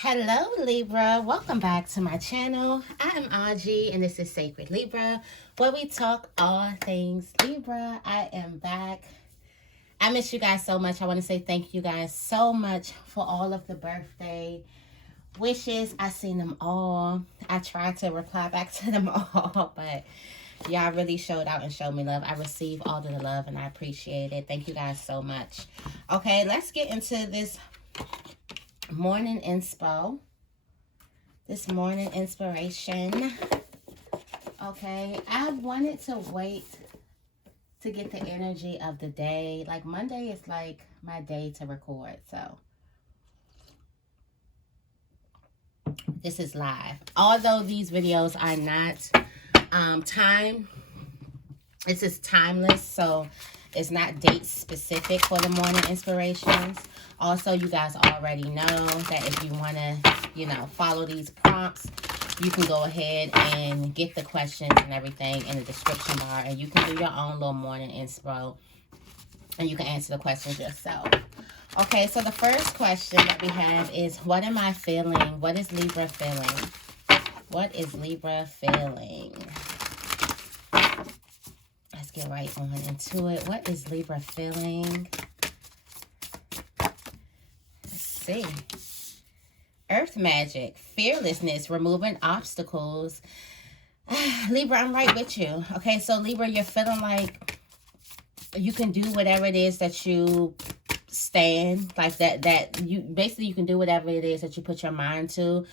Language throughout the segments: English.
Hello Libra, welcome back to my channel. I am Auji and this is Sacred Libra, where we talk all things Libra. I am back. I miss you guys so much. I want to say thank you guys so much for all of the birthday wishes. I seen them all. I tried to reply back to them all, but y'all really showed out and showed me love. I received all of the love and I appreciate it. Thank you guys so much. Okay, let's get into this morning inspo. This morning inspiration. Okay, I wanted to wait to get the energy of the day. Like Monday is like my day to record, so this is live. Although these videos are not this is timeless, so it's not date specific for the morning inspirations. Also, you guys already know that if you want to, follow these prompts, you can go ahead and get the questions and everything in the description bar, and you can do your own little morning inspo, and you can answer the questions yourself. Okay, so the first question that we have is, what am I feeling? What is Libra feeling? What is Libra feeling? Let's get right on into it. What is Libra feeling? Let's see. Earth magic, fearlessness, removing obstacles. Libra, I'm right with you. Okay, so Libra, you're feeling like you can do whatever it is that you stand, like that you basically you can do whatever it is that you put your mind to.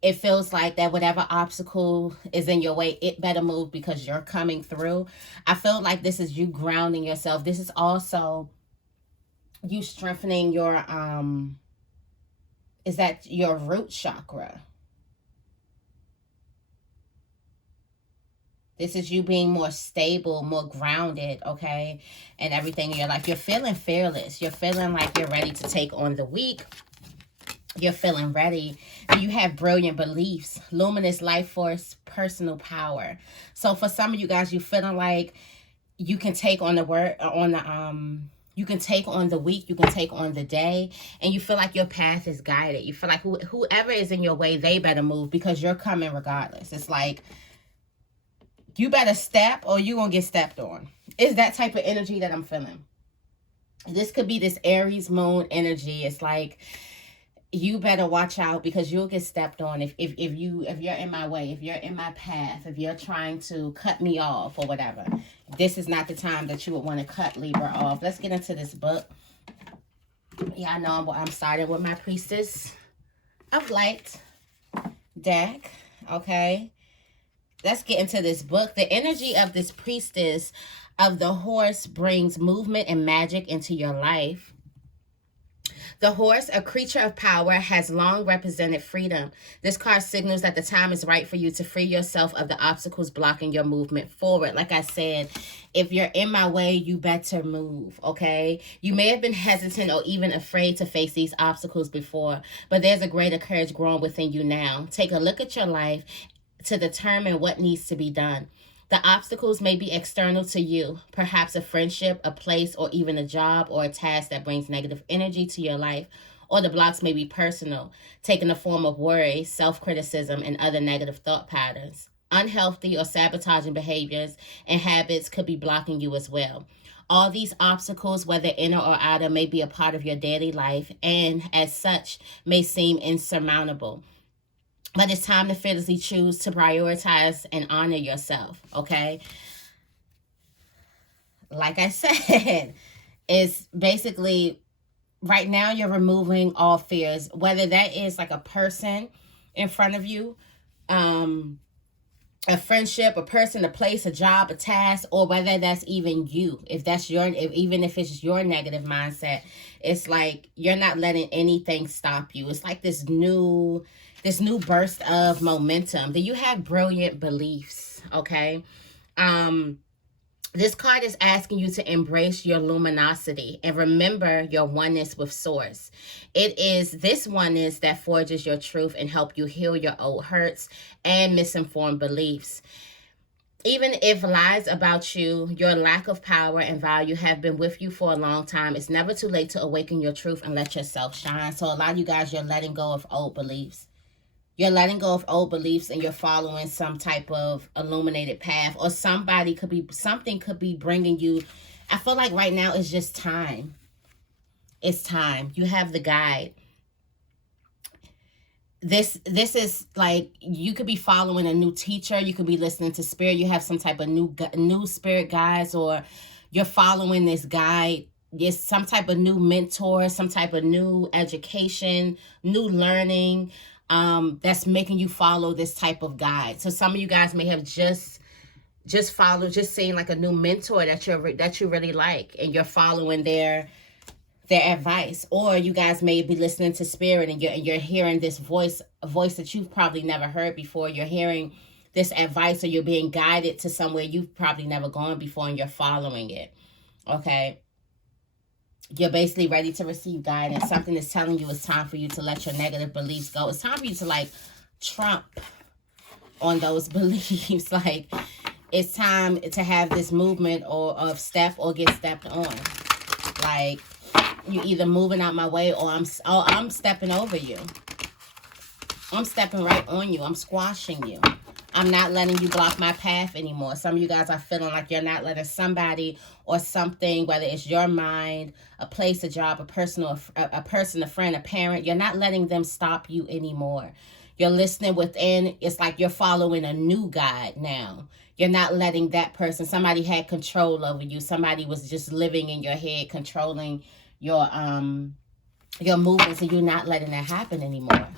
It feels like that whatever obstacle is in your way, it better move because you're coming through. I feel like this is you grounding yourself. This is also you strengthening your is that your root chakra. This is you being more stable, more grounded, okay? And everything in your life. You're feeling fearless. You're feeling like you're ready to take on the week. You're feeling ready. You have brilliant beliefs, luminous life force, personal power. So for some of you guys, you're feeling like you can take on you can take on the week, you can take on the day, and you feel like your path is guided. You feel like whoever is in your way, they better move because you're coming regardless. It's like you better step or you're going to get stepped on. It's that type of energy that I'm feeling. This could be this Aries moon energy. It's like you better watch out because you'll get stepped on if you're in my way, if you're in my path, if you're trying to cut me off or whatever. This is not the time that you would want to cut Libra off. Let's get into this book. Yeah, I know I'm starting with my Priestess of Light deck. Okay. Let's get into this book. The energy of this Priestess of the Horse brings movement and magic into your life. The horse, a creature of power, has long represented freedom. This card signals that the time is right for you to free yourself of the obstacles blocking your movement forward. Like I said, if you're in my way, you better move, okay? You may have been hesitant or even afraid to face these obstacles before, but there's a greater courage growing within you now. Take a look at your life to determine what needs to be done. The obstacles may be external to you, perhaps a friendship, a place, or even a job or a task that brings negative energy to your life, or the blocks may be personal, taking the form of worry, self-criticism, and other negative thought patterns. Unhealthy or sabotaging behaviors and habits could be blocking you as well. All these obstacles, whether inner or outer, may be a part of your daily life and as such may seem insurmountable. But it's time to fearlessly choose to prioritize and honor yourself, okay? Like I said, it's basically right now you're removing all fears, whether that is like a person in front of you, a friendship, a person, a place, a job, a task, or whether that's even you. If that's even if it's your negative mindset, it's like you're not letting anything stop you. It's like this new burst of momentum. Do you have brilliant beliefs? Okay. This card is asking you to embrace your luminosity and remember your oneness with Source. It is this oneness that forges your truth and help you heal your old hurts and misinformed beliefs. Even if lies about you, your lack of power and value have been with you for a long time, it's never too late to awaken your truth and let yourself shine. So a lot of you guys, you're letting go of old beliefs. You're letting go of old beliefs and you're following some type of illuminated path, or something could be bringing you. I feel like right now it's just time. It's time. You have the guide. This is like, you could be following a new teacher, you could be listening to spirit, you have some type of new spirit guides, or you're following this guide. It's some type of new mentor, some type of new education, new learning, that's making you follow this type of guide. So some of you guys may have just seen like a new mentor that you really like, and you're following their advice. Or you guys may be listening to spirit, and you're hearing this voice, a voice that you've probably never heard before. You're hearing this advice, or you're being guided to somewhere you've probably never gone before, and you're following it. Okay, you're basically ready to receive guidance. Something is telling you it's time for you to let your negative beliefs go. It's time for you to like trump on those beliefs. Like, it's time to have this movement or of step or get stepped on. Like, you either moving out my way, or I'm stepping over you. I'm stepping right on you. I'm squashing you. I'm not letting you block my path anymore. Some of you guys are feeling like you're not letting somebody or something, whether it's your mind, a place, a job, a person, a friend, a parent, you're not letting them stop you anymore. You're listening within. It's like you're following a new guide now. You're not letting that person, somebody had control over you. Somebody was just living in your head, controlling your movements, and you're not letting that happen anymore.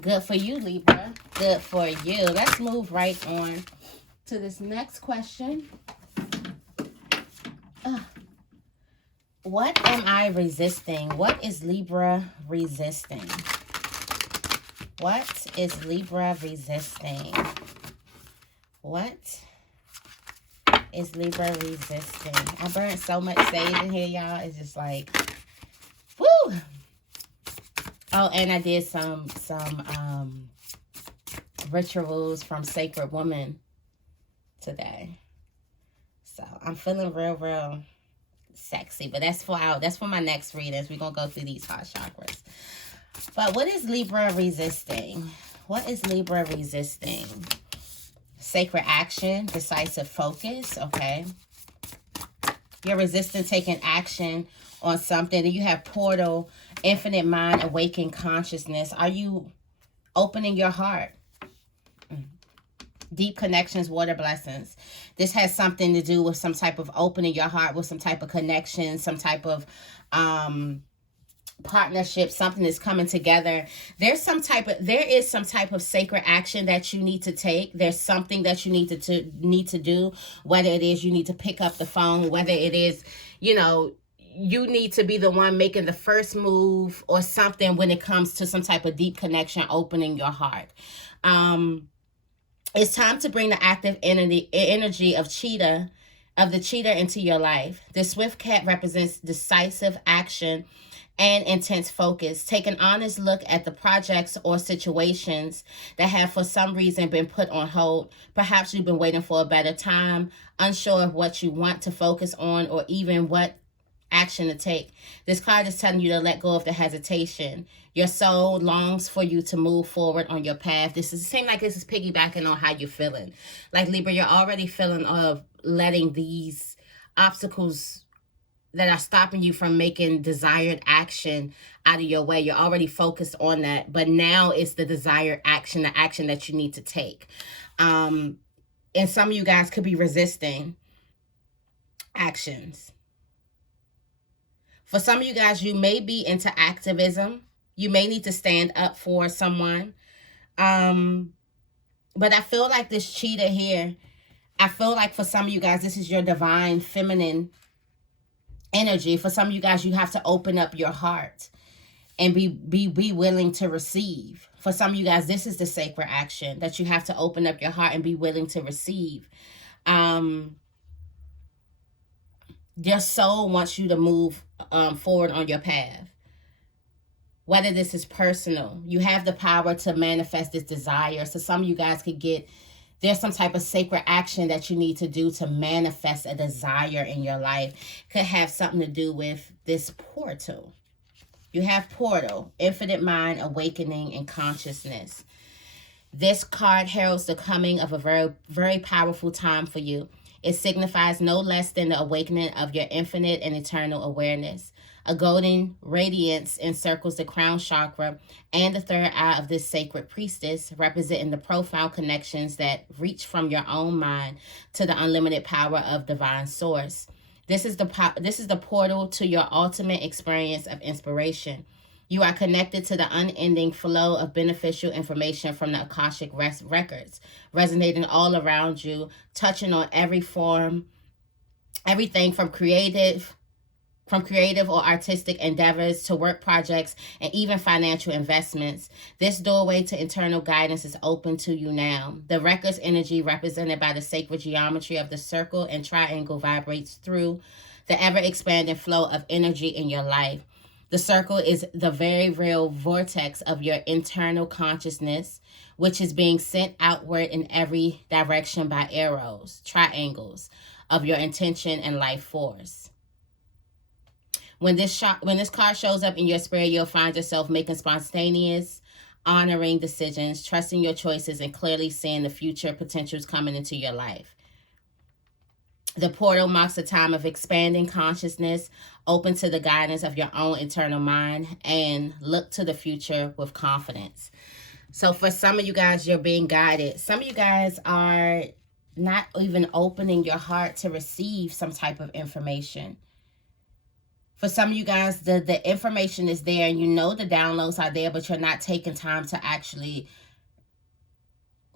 Good for you, Libra. Good for you. Let's move right on to this next question. What am I resisting? What is Libra resisting? What is Libra resisting? What is Libra resisting? I burned so much sage in here, y'all. It's just like, woo! Oh, and I did some rituals from Sacred Woman today. So I'm feeling real sexy. But that's for my next readings. We're gonna go through these heart chakras. But what is Libra resisting? What is Libra resisting? Sacred action, decisive focus, okay? You're resisting taking action on something. And you have portal, infinite mind, awakened consciousness. Are you opening your heart? Deep connections, water blessings. This has something to do with some type of opening your heart, with some type of connection, some type of partnership, something is coming together. There is some type of sacred action that you need to take. There's something that you need to do, whether it is you need to pick up the phone, whether it is, you need to be the one making the first move or something when it comes to some type of deep connection, opening your heart. It's time to bring the active energy of the cheetah into your life. The swift cat represents decisive action and intense focus. Take an honest look at the projects or situations that have for some reason been put on hold. Perhaps you've been waiting for a better time, unsure of what you want to focus on or even what action to take. This card is telling you to let go of the hesitation. Your soul longs for you to move forward on your path. This seems like this is piggybacking on how you're feeling. Like Libra, you're already feeling of letting these obstacles that are stopping you from making desired action out of your way. You're already focused on that, but now it's the desired action, the action that you need to take. And some of you guys could be resisting actions. For some of you guys, you may be into activism. You may need to stand up for someone. But I feel like this cheetah here, I feel like for some of you guys, this is your divine feminine energy. For some of you guys, you have to open up your heart and be willing to receive. For some of you guys, this is the sacred action that you have to open up your heart and be willing to receive. Your soul wants you to move forward on your path. Whether this is personal, you have the power to manifest this desire. So some of you guys could get There's some type of sacred action that you need to do to manifest a desire in your life. Could have something to do with this portal. You have portal, infinite mind, awakening, and consciousness. This card heralds the coming of a very, very powerful time for you. It signifies no less than the awakening of your infinite and eternal awareness. A golden radiance encircles the crown chakra and the third eye of this sacred priestess, representing the profound connections that reach from your own mind to the unlimited power of divine source. This is the portal to your ultimate experience of inspiration. You are connected to the unending flow of beneficial information from the Akashic records, resonating all around you, touching on every form, everything from creative or artistic endeavors to work projects and even financial investments. This doorway to internal guidance is open to you now. The record's energy, represented by the sacred geometry of the circle and triangle, vibrates through the ever-expanding flow of energy in your life. The circle is the very real vortex of your internal consciousness, which is being sent outward in every direction by arrows, triangles of your intention and life force. When this card shows up in your spirit, you'll find yourself making spontaneous, honoring decisions, trusting your choices, and clearly seeing the future potentials coming into your life. The portal marks a time of expanding consciousness, open to the guidance of your own internal mind, and look to the future with confidence. So for some of you guys, you're being guided. Some of you guys are not even opening your heart to receive some type of information. For some of you guys, the information is there and you know the downloads are there, but you're not taking time to actually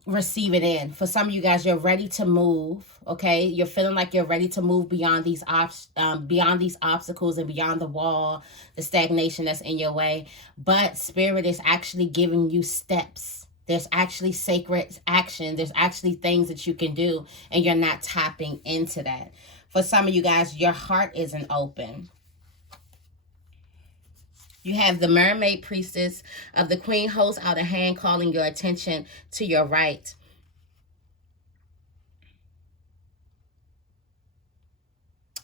receive it in. For some of you guys, you're ready to move, okay? You're feeling like you're ready to move beyond these obstacles and beyond the wall, the stagnation that's in your way. But Spirit is actually giving you steps. There's actually sacred action. There's actually things that you can do, and you're not tapping into that. For some of you guys, your heart isn't open. You have the mermaid priestess of the queen holds out a hand, calling your attention to your right.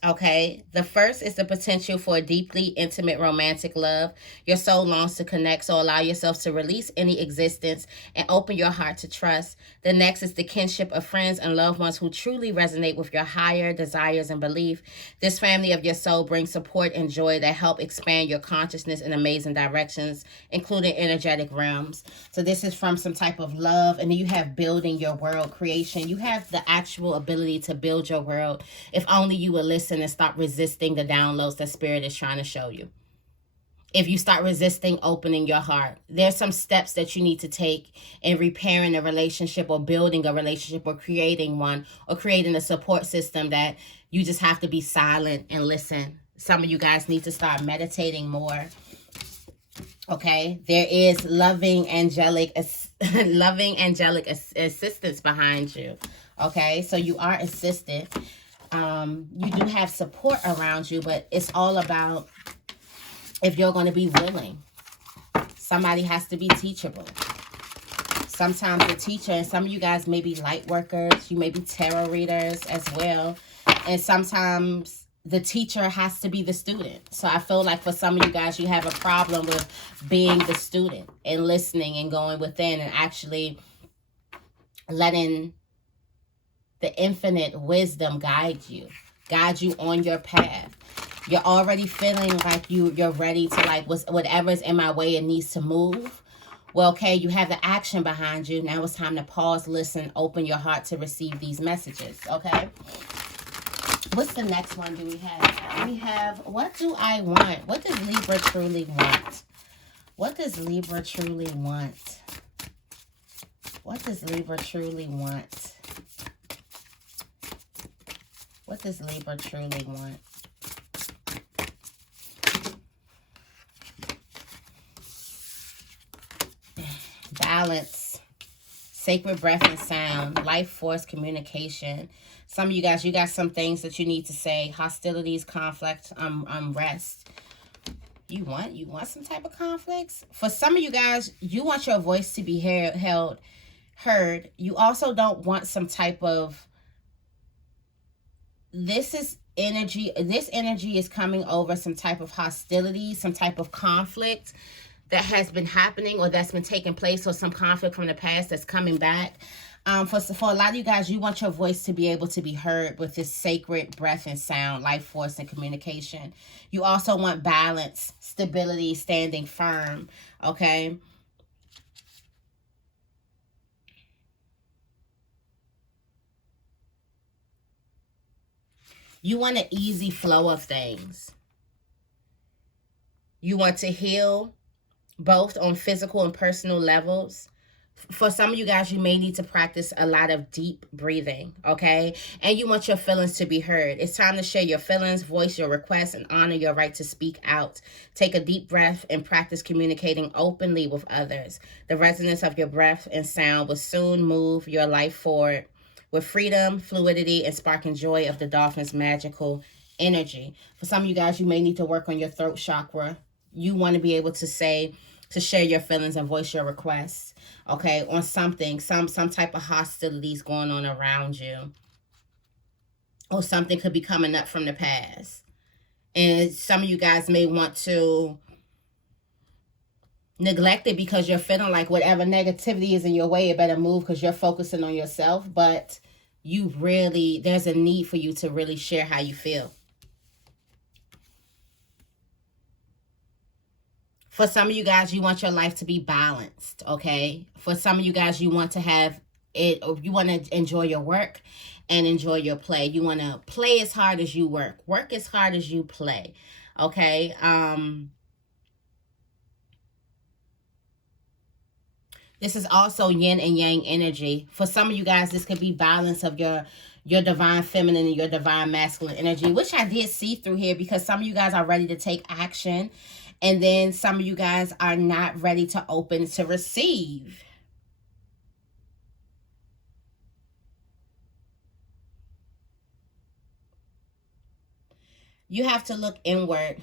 Okay, the first is the potential for a deeply intimate romantic love. Your soul longs to connect, so allow yourself to release any existence and open your heart to trust. The next is the kinship of friends and loved ones who truly resonate with your higher desires and belief. This family of your soul brings support and joy that help expand your consciousness in amazing directions, including energetic realms. So this is from some type of love. And then you have building your world, creation. You have the actual ability to build your world if only you will listen and stop resisting the downloads that Spirit is trying to show you. If you start resisting opening your heart, there's some steps that you need to take in repairing a relationship or building a relationship or creating one or creating a support system that you just have to be silent and listen. Some of you guys need to start meditating more. Okay, there is loving angelic assistance behind you. Okay, so you are assisted. You do have support around you, but it's all about if you're going to be willing. Somebody has to be teachable. Sometimes the teacher, and some of you guys may be light workers, you may be tarot readers as well, and sometimes the teacher has to be the student. So I feel like for some of you guys, you have a problem with being the student and listening and going within and actually letting the infinite wisdom guide you on your path. You're already feeling like you're ready to, like, whatever's in my way, it needs to move. Well, okay, you have the action behind you. Now it's time to pause, listen, open your heart to receive these messages, okay? What's the next one do we have? We have, what do I want? What does Libra truly want? What does Libra truly want? What does Libra truly want? What does Libra truly want? Balance, sacred breath and sound, life force, communication. Some of you guys, you got some things that you need to say. Hostilities, conflict, unrest. You want some type of conflicts? For some of you guys, you want your voice to be heard heard. You also don't want some type of, this energy is coming over some type of hostility, some type of conflict that has been happening or that's been taking place, or some conflict from the past that's coming back. For a lot of you guys, you want your voice to be able to be heard with this sacred breath and sound, life force and communication. You also want balance, stability, standing firm, okay? You want an easy flow of things. You want to heal both on physical and personal levels. For some of you guys, you may need to practice a lot of deep breathing, okay? And you want your feelings to be heard. It's time to share your feelings, voice your requests, and honor your right to speak out. Take a deep breath and practice communicating openly with others. The resonance of your breath and sound will soon move your life forward with freedom, fluidity, and sparking joy of the dolphin's magical energy. For some of you guys, you may need to work on your throat chakra. You want to be able to share your feelings and voice your requests, okay, on something, some type of hostilities going on around you, or something could be coming up from the past. And some of you guys may want to neglect it because you're feeling like whatever negativity is in your way, it better move because you're focusing on yourself. But there's a need for you to really share how you feel. For some of you guys, you want your life to be balanced, okay? For some of you guys, you want to have it, or you want to enjoy your work and enjoy your play. You want to play as hard as you work as hard as you play, okay? This is also yin and yang energy. For some of you guys, this could be balance of your divine feminine and your divine masculine energy, which I did see through here, because some of you guys are ready to take action. And then some of you guys are not ready to open to receive. You have to look inward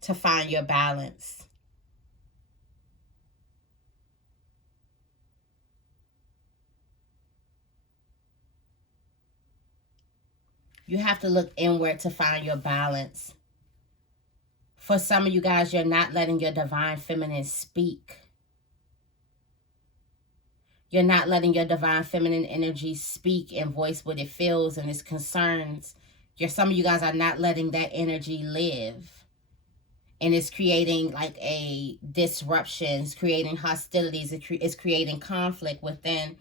to find your balance. You have to look inward to find your balance. For some of you guys, you're not letting your divine feminine speak. You're not letting your divine feminine energy speak and voice what it feels and its concerns. Some of you guys are not letting that energy live. And it's creating like a disruption. It's creating hostilities. It's creating conflict within,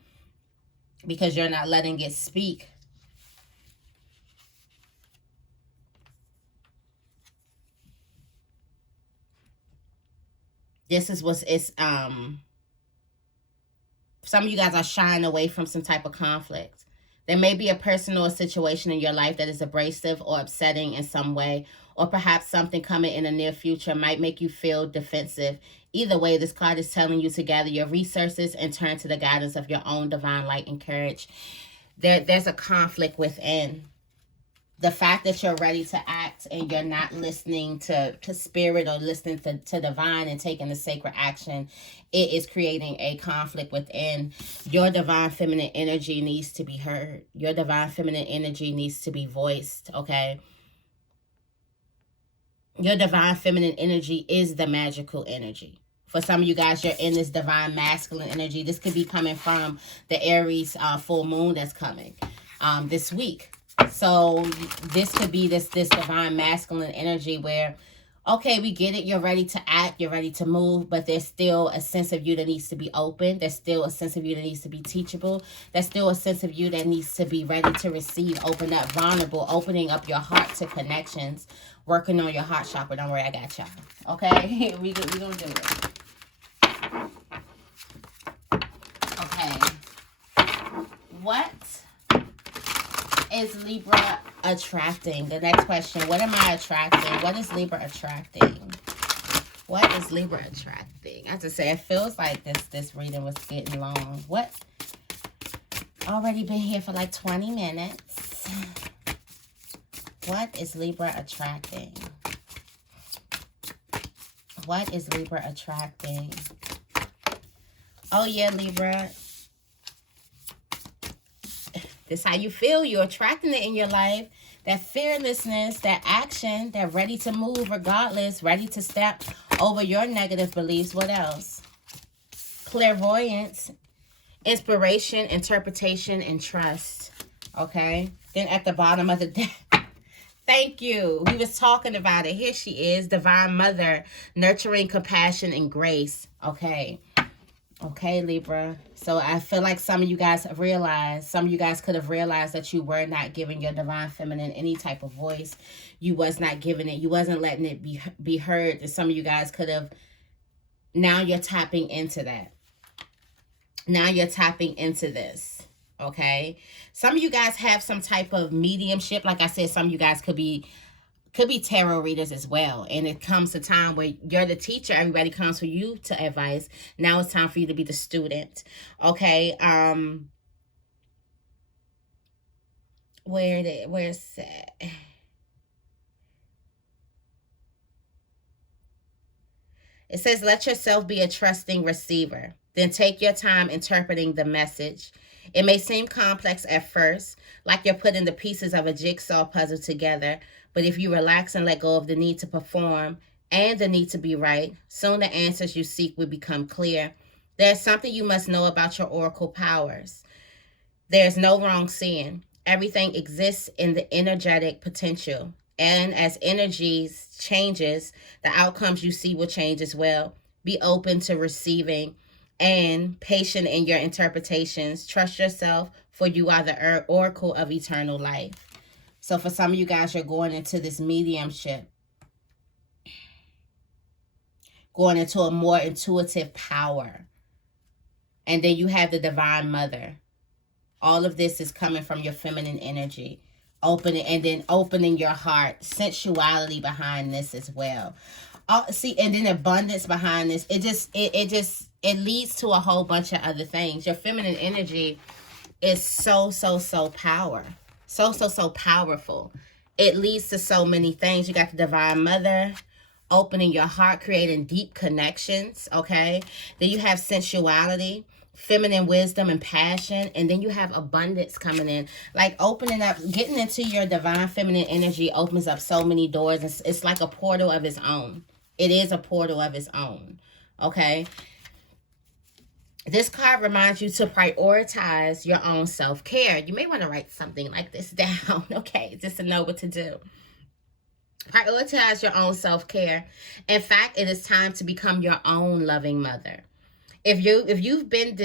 because you're not letting it speak. This is some of you guys are shying away from some type of conflict. There may be a person or a situation in your life that is abrasive or upsetting in some way, or perhaps something coming in the near future might make you feel defensive. Either way, this card is telling you to gather your resources and turn to the guidance of your own divine light and courage. There's a conflict within. The fact that you're ready to act and you're not listening to spirit or listening to divine and taking the sacred action, it is creating a conflict within. Your divine feminine energy needs to be heard. Your divine feminine energy needs to be voiced, okay? Your divine feminine energy is the magical energy. For some of you guys, you're in this divine masculine energy. This could be coming from the Aries full moon that's coming this week. So this could be this divine masculine energy where, okay, we get it. You're ready to act. You're ready to move. But there's still a sense of you that needs to be open. There's still a sense of you that needs to be teachable. There's still a sense of you that needs to be ready to receive, open up, vulnerable, opening up your heart to connections, working on your heart chakra. Don't worry, I got y'all. Okay? we gonna do it. Okay. What is Libra attracting? The next question, what am I attracting? What is Libra attracting? What is Libra attracting? I have to say, it feels like this reading was getting long. What? Already been here for like 20 minutes. What is Libra attracting? What is Libra attracting? Oh yeah, Libra. This is how you feel. You're attracting it in your life. That fearlessness, that action, that ready to move regardless, ready to step over your negative beliefs. What else? Clairvoyance, inspiration, interpretation, and trust. Okay? Then at the bottom of the deck, thank you. We was talking about it. Here she is, Divine Mother, nurturing compassion and grace. Okay. Okay, Libra. So I feel like some of you guys have realized, some of you guys could have realized that you were not giving your divine feminine any type of voice. You was not giving it. You wasn't letting it be heard. And some of you guys could have, now you're tapping into that. Now you're tapping into this. Okay. Some of you guys have some type of mediumship. Like I said, some of you guys could be tarot readers as well. And it comes a time where you're the teacher. Everybody comes for you to advice. Now it's time for you to be the student. Okay. Where's that? It says, let yourself be a trusting receiver. Then take your time interpreting the message. It may seem complex at first, like you're putting the pieces of a jigsaw puzzle together. But if you relax and let go of the need to perform and the need to be right, soon the answers you seek will become clear. There's something you must know about your oracle powers. There's no wrong seeing. Everything exists in the energetic potential. And as energies changes, the outcomes you see will change as well. Be open to receiving and patient in your interpretations. Trust yourself, for you are the oracle of eternal life. So for some of you guys, you're going into this mediumship, going into a more intuitive power. And then you have the Divine Mother. All of this is coming from your feminine energy. Opening your heart. Sensuality behind this as well. See, and then abundance behind this. It leads to a whole bunch of other things. Your feminine energy is so powerful. It leads to so many things. You got the Divine Mother, opening your heart, creating deep connections, okay? Then you have sensuality, feminine wisdom and passion, and then you have abundance coming in. Like opening up, getting into your divine feminine energy opens up so many doors. It's like a portal of its own. It is a portal of its own, okay? This card reminds you to prioritize your own self-care. You may want to write something like this down, okay, just to know what to do. Prioritize your own self-care. In fact, it is time to become your own loving mother. If you've been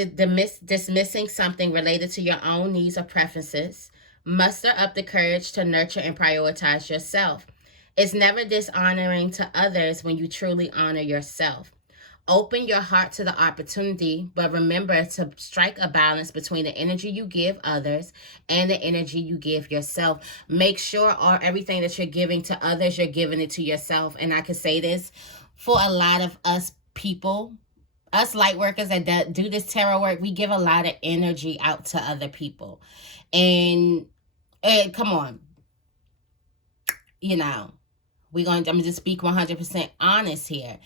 dismissing something related to your own needs or preferences, muster up the courage to nurture and prioritize yourself. It's never dishonoring to others when you truly honor yourself. Open your heart to the opportunity, but remember to strike a balance between the energy you give others and the energy you give yourself. Make sure everything that you're giving to others, you're giving it to yourself. And I can say this for a lot of us people, us light workers that do this tarot work, we give a lot of energy out to other people. And come on, I'm going to speak 100% honest here.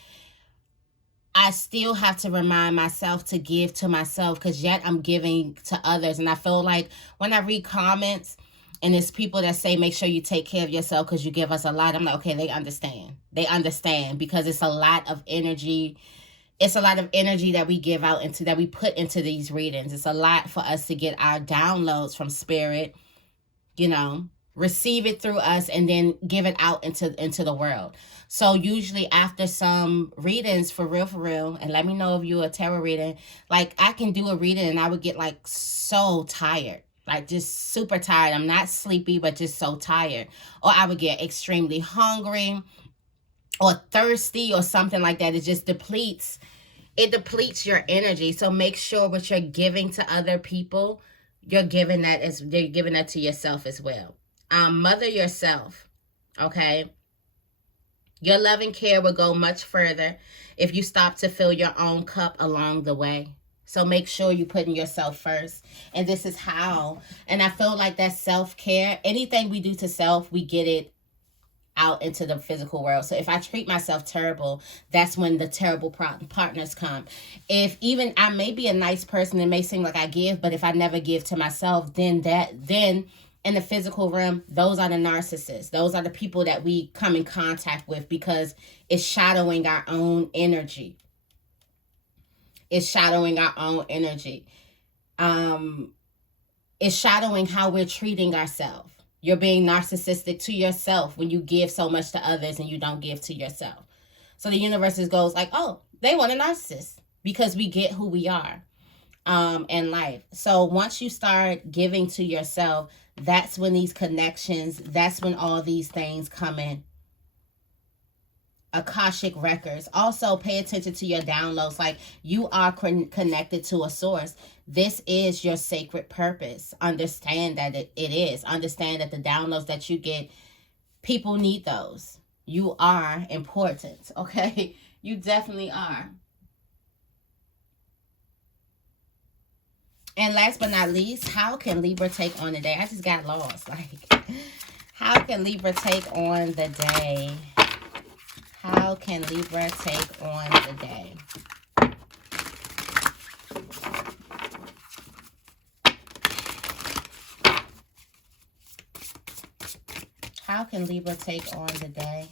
I still have to remind myself to give to myself, because yet I'm giving to others. And I feel like when I read comments and it's people that say, make sure you take care of yourself because you give us a lot. I'm like, okay, they understand. They understand, because it's a lot of energy. It's a lot of energy that we give out that we put into these readings. It's a lot for us to get our downloads from spirit, receive it through us and then give it out into the world. So usually after some readings, for real, and let me know if you're a tarot reader, like I can do a reading and I would get like so tired, like just super tired. I'm not sleepy, but just so tired. Or I would get extremely hungry or thirsty or something like that. It just depletes your energy. So make sure what you're giving to other people, you're giving that to yourself as well. Mother yourself, okay? Your loving care will go much further if you stop to fill your own cup along the way. So make sure you're putting yourself first. And this is how. And I feel like that self-care, anything we do to self, we get it out into the physical world. So if I treat myself terrible, that's when the terrible partners come. If even I may be a nice person, it may seem like I give, but if I never give to myself, then in the physical realm, those are the narcissists. Those are the people that we come in contact with, because it's shadowing our own energy. It's shadowing our own energy. It's shadowing how we're treating ourselves. You're being narcissistic to yourself when you give so much to others and you don't give to yourself. So the universe just goes like, oh, they want a narcissist, because we get who we are in life. So once you start giving to yourself, that's when these connections, that's when all these things come in. Akashic records. Also, pay attention to your downloads. Like, you are connected to a source. This is your sacred purpose. Understand that it is. Understand that the downloads that you get, people need those. You are important, okay? You definitely are. And last but not least, how can Libra take on the day? I just got lost. Like, how can Libra take on the day? How can Libra take on the day? How can Libra take on the day?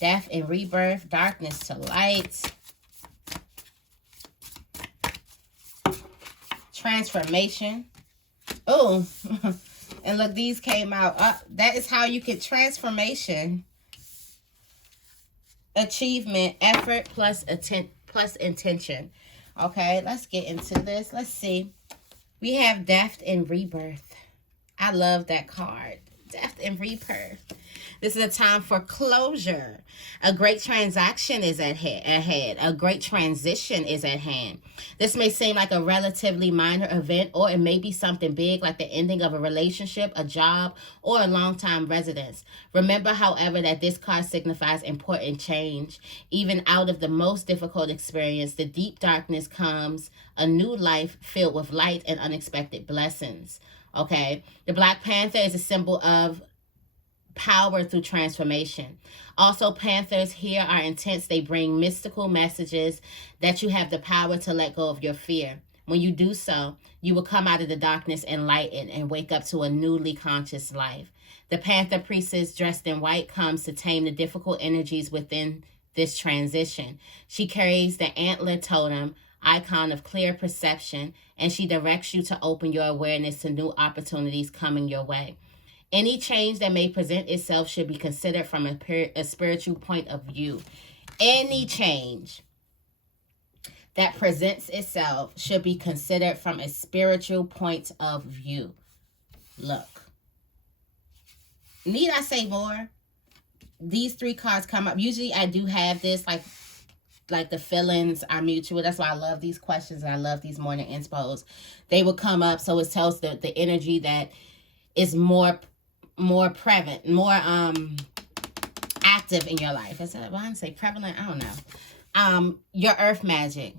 Death and rebirth, darkness to light. Transformation. Oh, and look, these came out. That is how you get transformation. Achievement, effort plus intention. Okay, let's get into this. Let's see. We have death and rebirth. I love that card. Death and rebirth. This is a time for closure. A great transaction is ahead. A great transition is at hand. This may seem like a relatively minor event, or it may be something big like the ending of a relationship, a job, or a long-time residence. Remember, however, that this card signifies important change. Even out of the most difficult experience, the deep darkness comes a new life filled with light and unexpected blessings. Okay? The Black Panther is a symbol of power through transformation. Also, panthers here are intense. They bring mystical messages that you have the power to let go of your fear. When you do so, you will come out of the darkness enlightened and wake up to a newly conscious life. The panther priestess dressed in white comes to tame the difficult energies within this transition. She carries the antler totem, icon of clear perception, and she directs you to open your awareness to new opportunities coming your way. Any change that may present itself should be considered from a spiritual point of view. Any change that presents itself should be considered from a spiritual point of view. Look. Need I say more? These three cards come up. Usually I do have this, like the feelings are mutual. That's why I love these questions and I love these morning inspos. They will come up, so it tells the energy that is more prevalent, more active in your life. Is that why I say prevalent? I don't know. Your earth magic,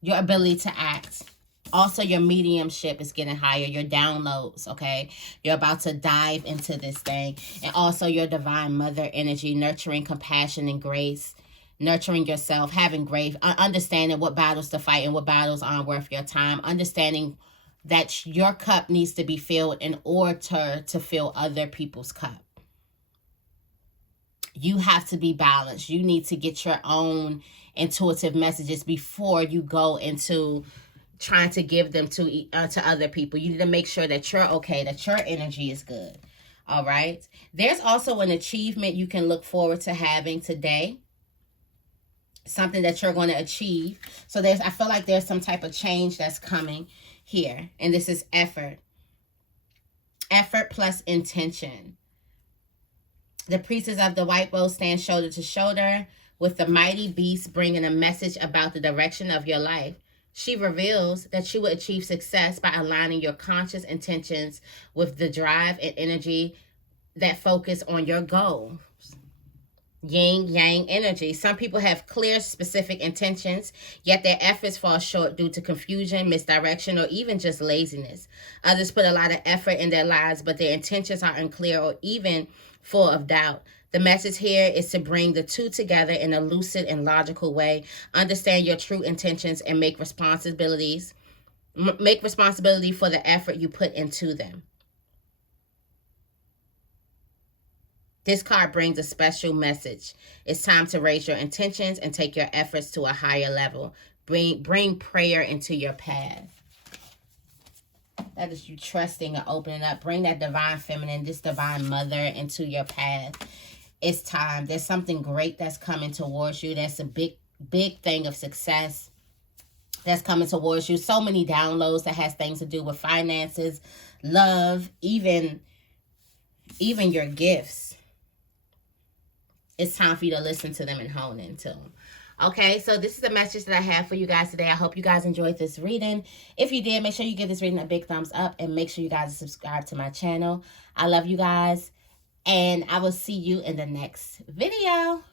your ability to act. Also, your mediumship is getting higher. Your downloads, okay? You're about to dive into this thing. And also your divine mother energy, nurturing compassion and grace. Nurturing yourself, having grace, understanding what battles to fight and what battles aren't worth your time. Understanding that your cup needs to be filled in order to fill other people's cup. You have to be balanced. You need to get your own intuitive messages before you go into trying to give them to other people. You need to make sure that you're okay, that your energy is good. All right. There's also an achievement you can look forward to having today. Something that you're going to achieve. So I feel like there's some type of change that's coming here. And this is effort. Effort plus intention. The priestess of the white bow stands shoulder to shoulder with the mighty beast, bringing a message about the direction of your life. She reveals that you will achieve success by aligning your conscious intentions with the drive and energy that focus on your goals. Yin yang energy. Some people have clear, specific intentions, yet their efforts fall short due to confusion, misdirection, or even just laziness. Others put a lot of effort in their lives, but their intentions are unclear or even full of doubt. The message here is to bring the two together in a lucid and logical way. Understand your true intentions and make responsibility for the effort you put into them. This card brings a special message. It's time to raise your intentions and take your efforts to a higher level. Bring prayer into your path. That is you trusting and opening up. Bring that divine feminine, this divine mother into your path. It's time. There's something great that's coming towards you. That's a big thing of success that's coming towards you. So many downloads that has things to do with finances, love, even your gifts. It's time for you to listen to them and hone into them. Okay, so this is the message that I have for you guys today. I hope you guys enjoyed this reading. If you did, make sure you give this reading a big thumbs up and make sure you guys subscribe to my channel. I love you guys, and I will see you in the next video.